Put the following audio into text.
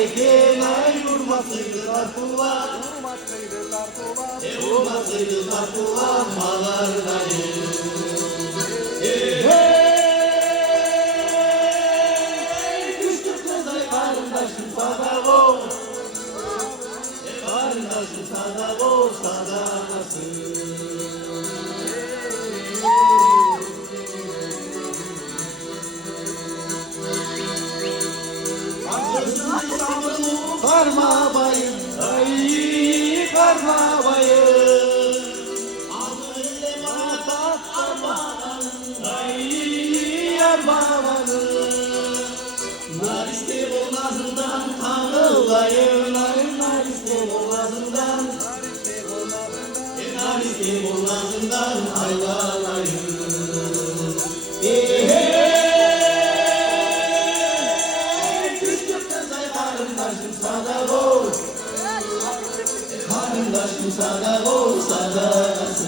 eken ay vurmasaydı tartular. Vurmasaydı tartular malardayım. Küçük kızay karındaşım sadako. Karındaşım sadako sadakası. Karma bayım, ay karma bayım. Ağzıyla matat armağanım, ay armağanım. Nariste boğazından tanılayım, nariste boğazından. Nariste boğazından ayvalayım. Karındaşım sadako, karındaşım sadako sadakası.